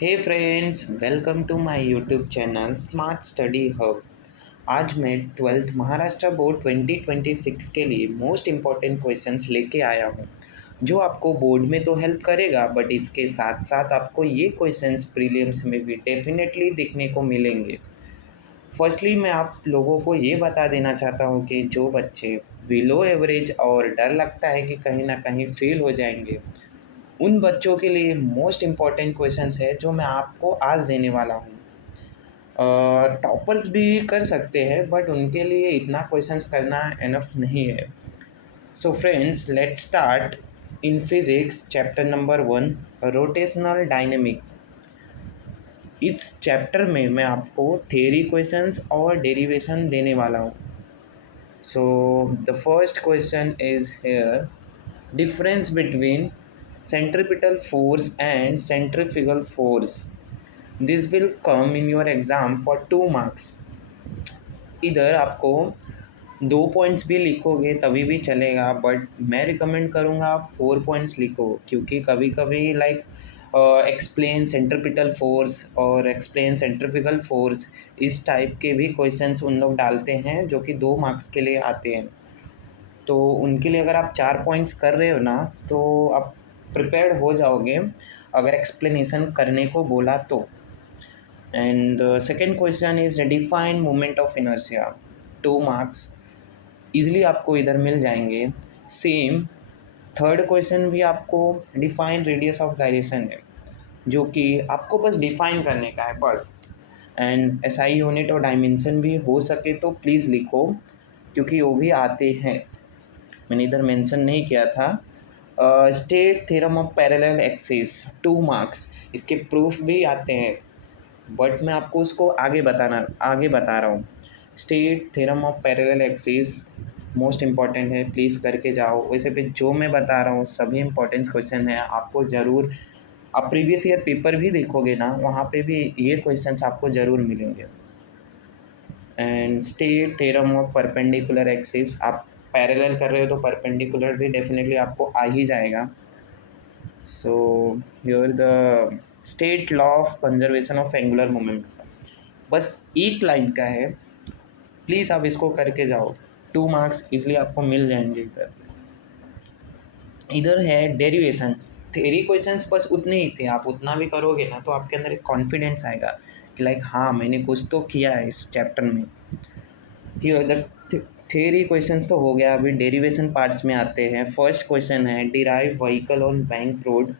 Hey friends, welcome to my YouTube channel smart study hub. आज मैं twelfth Maharashtra board 2026 के लिए मोस्ट इम्पॉर्टेंट क्वेश्चंस लेके आया हूँ, जो आपको बोर्ड में तो हेल्प करेगा, बट इसके साथ साथ आपको ये क्वेश्चंस प्रीलिम्स में भी डेफिनेटली देखने को मिलेंगे। फर्स्टली मैं आप लोगों को ये बता देना चाहता हूँ कि जो बच्चे बिलो एवरेज और डर लगता है कि कहीं ना कहीं फेल हो जाएंगे, उन बच्चों के लिए मोस्ट इम्पॉर्टेंट क्वेश्चंस है जो मैं आपको आज देने वाला हूँ। टॉपर्स भी कर सकते हैं, बट उनके लिए इतना क्वेश्चंस करना इनफ नहीं है। So friends, let's start. In physics chapter number 1, rotational dynamic. इस चैप्टर में मैं आपको थ्योरी क्वेश्चंस और डेरिवेशन देने वाला हूँ। So the first question is here, difference between centripetal force and centrifugal force. This will come in your exam for 2 marks. इधर आपको 2 पॉइंट्स भी लिखोगे तभी भी चलेगा, बट मैं रिकमेंड करूँगा आप 4 पॉइंट्स लिखो, क्योंकि कभी कभी लाइक एक्सप्लेन सेंट्रिपिटल फोर्स और एक्सप्लेन सेंट्रिफिकल फोर्स, इस टाइप के भी क्वेश्चंस उन लोग डालते हैं जो कि 2 मार्क्स के लिए आते हैं। तो उनके लिए अगर आप 4 पॉइंट्स कर रहे हो ना, तो आप प्रिपेयर्ड हो जाओगे अगर एक्सप्लेनेशन करने को बोला तो। And second question is define moment of inertia. 2 marks easily आपको इधर मिल जाएंगे। सेम थर्ड क्वेश्चन भी आपको डिफाइन रेडियस ऑफ गायरेशन है, जो कि आपको बस डिफाइन करने का है बस। एंड एसआई यूनिट और डायमेंशन भी हो सके तो प्लीज़ लिखो, क्योंकि वो भी आते हैं, मैंने इधर मेंशन नहीं किया था। State theorem of parallel axis, 2 marks, इसके प्रूफ भी आते हैं, बट मैं आपको उसको आगे बता रहा हूँ। State theorem of parallel axis most important है, प्लीज़ करके जाओ। वैसे भी जो मैं बता रहा हूँ सभी इंपॉर्टेंट क्वेश्चन है, आपको ज़रूर, आप प्रीवियस ईयर पेपर भी देखोगे ना, वहाँ पे भी ये क्वेश्चंस आपको ज़रूर मिलेंगे। And state theorem of perpendicular axis, आप पैरेलल कर रहे हो तो परपेंडिकुलर भी डेफिनेटली आपको आ ही जाएगा। So here the state law of conservation of angular momentum, बस एक लाइन का है, प्लीज़ आप इसको करके जाओ, 2 मार्क्स इसलिए आपको मिल जाएंगे। इधर इधर है डेरिवेशन। थ्योरी क्वेश्चंस बस उतने ही थे, आप उतना भी करोगे ना तो आपके अंदर एक कॉन्फिडेंस आएगा कि लाइक हाँ, मैंने कुछ तो किया है इस चैप्टर में। हियर द थ्योरी क्वेश्चंस तो हो गया, अभी डेरिवेशन पार्ट्स में आते हैं। फर्स्ट क्वेश्चन है derive vehicle on bank road,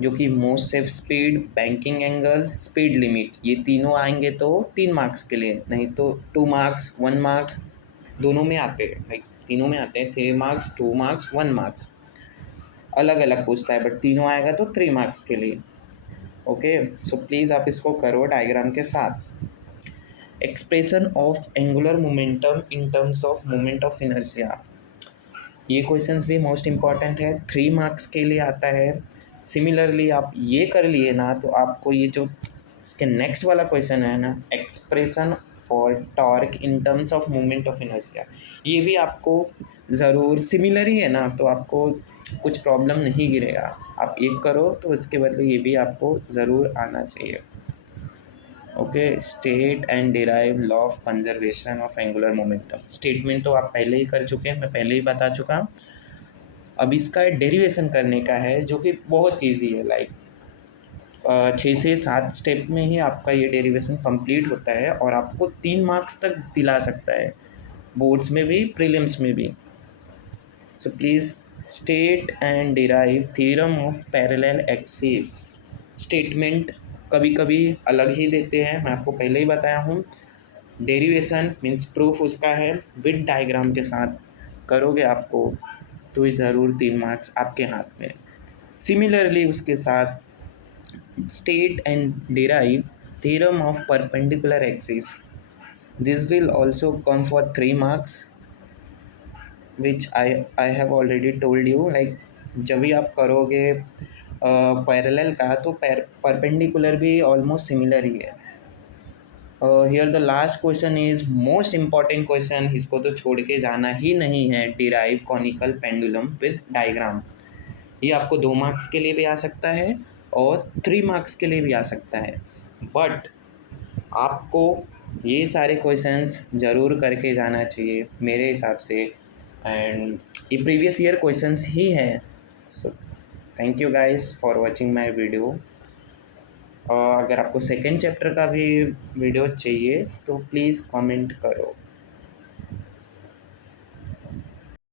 जो कि most safe speed, banking angle, speed limit, ये तीनों आएंगे तो 3 मार्क्स के लिए, नहीं तो 2 मार्क्स 1 मार्क्स दोनों में आते हैं, लाइक तीनों में आते हैं, 3 मार्क्स 2 मार्क्स 1 मार्क्स, अलग अलग पूछता है, बट तीनों आएगा तो 3 मार्क्स के लिए। ओके, सो प्लीज़ आप इसको करो डायग्राम के साथ। Expression of angular momentum in terms of moment of inertia, ये क्वेश्चंस भी मोस्ट इम्पॉर्टेंट है, 3 मार्क्स के लिए आता है। सिमिलरली आप ये कर लिए ना तो आपको ये जो इसके नेक्स्ट वाला क्वेश्चन है ना, expression for torque in terms of moment of inertia, ये भी आपको ज़रूर सिमिलर ही है ना, तो आपको कुछ प्रॉब्लम नहीं गिरेगा। आप एक करो तो इसके बदले ये भी आपको ज़रूर आना चाहिए। Okay, state and derive law of conservation of angular momentum, statement तो आप पहले ही कर चुके हैं, मैं पहले ही बता चुका हूँ। अब इसका डेरिवेशन करने का है, जो कि बहुत ईजी है, लाइक 6 से 7 स्टेप में ही आपका ये डेरिवेशन कंप्लीट होता है और आपको 3 मार्क्स तक दिला सकता है, बोर्ड्स में भी प्रीलिम्स में भी। So please state and derive theorem of parallel axis. Statement कभी कभी अलग ही देते हैं, मैं आपको पहले ही बताया हूँ। डेरिवेशन मीन्स प्रूफ उसका है, विद डायग्राम के साथ करोगे आपको तो ये ज़रूर 3 मार्क्स आपके हाथ में। सिमिलरली उसके साथ state and derive theorem of perpendicular axis, this will also come for 3 marks, which I have already told you, like जब भी आप करोगे पैरेलल का तो परपेंडिकुलर भी ऑलमोस्ट सिमिलर ही है। Here the last question is most important question, इसको तो छोड़ के जाना ही नहीं है, derive conical pendulum with diagram. ये आपको 2 मार्क्स के लिए भी आ सकता है और 3 मार्क्स के लिए भी आ सकता है। बट आपको ये सारे क्वेश्चंस ज़रूर करके जाना चाहिए मेरे हिसाब से, एंड ये प्रीवियस ईयर क्वेश्चंस ही हैं। So thank you guys for watching my video. अगर आपको सेकंड चैप्टर का भी वीडियो चाहिए तो प्लीज़ कमेंट करो।